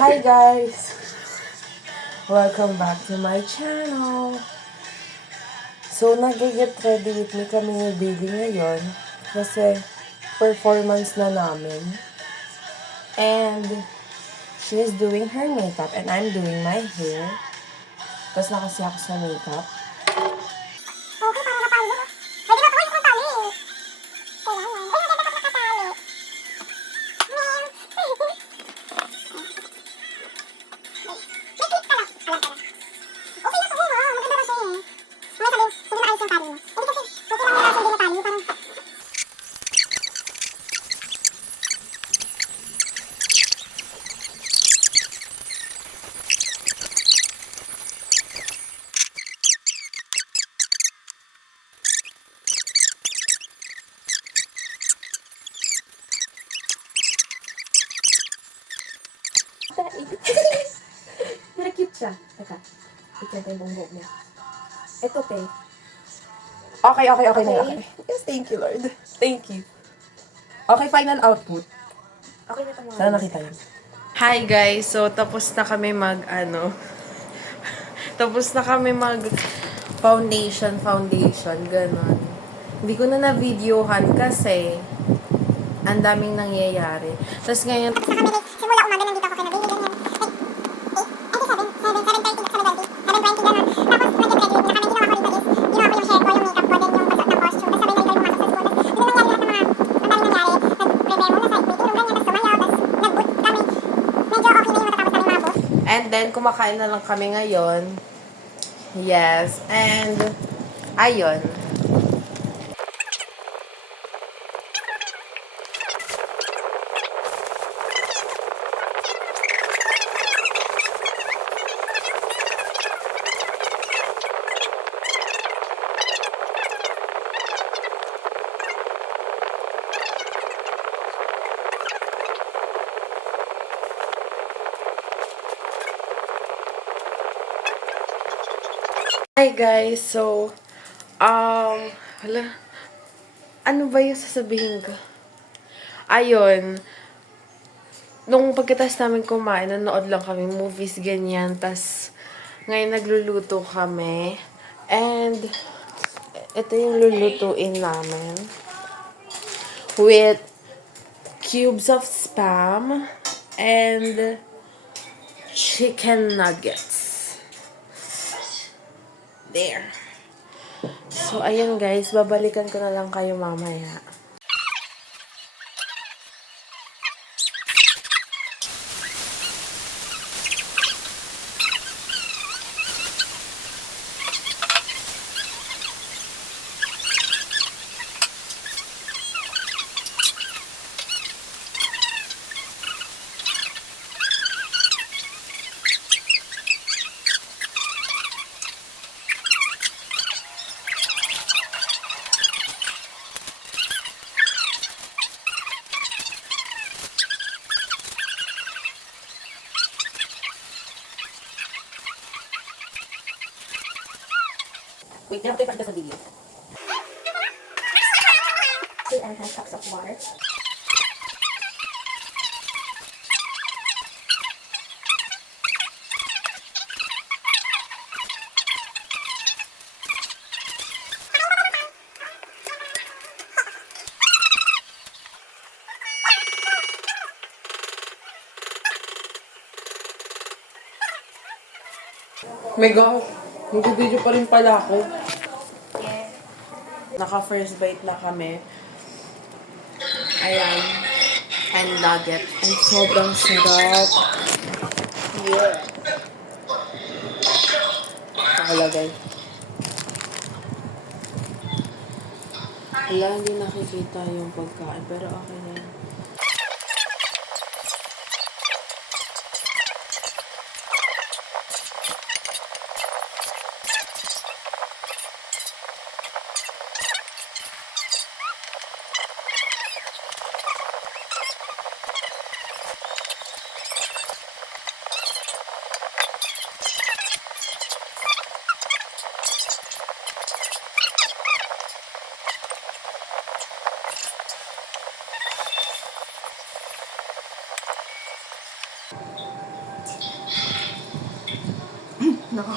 Hi guys! Welcome back to my channel. So, nag-get ready with me kami ni Bailey ngayon kasi performance na namin. And she's doing her makeup and I'm doing my hair. Tapos nakasi ako sa makeup. Pero cute siya. Teka, i-check yung buong buhok niya. Ito, te. Okay na. Okay. Okay. Yes, thank you, Lord. Thank you. Okay, final output. Okay na ito mga. Sana nakita yun. Hi guys! So, tapos na kami tapos na kami foundation, ganon. Hindi ko na na-videohan kasi ang daming nangyayari. Tapos ngayon, Simula umaga nandito ako kay na baby ganyan. and then kumakain na lang kami ngayon. Yes, and ayun. Hi guys, so hala, ano ba yung sasabihin ko? Ayun, nung pagkatapos namin kumain, nanood lang kami movies, ganyan, tas ngayon nagluluto kami, and ito yung lulutuin namin with cubes of spam and chicken nuggets. There. So, ayun guys, babalikan ko na lang kayo mamaya. Wait, meron tayo pa sa video. 2.5 cups of water. Mega, nag-video pa rin pala ako. Naka-first bite na kami. Ayan. And nugget. And sobrang sarap. Yeah. Nakalagay. Wala, hindi nakikita yung pagkain. Pero okay na yun. Nako.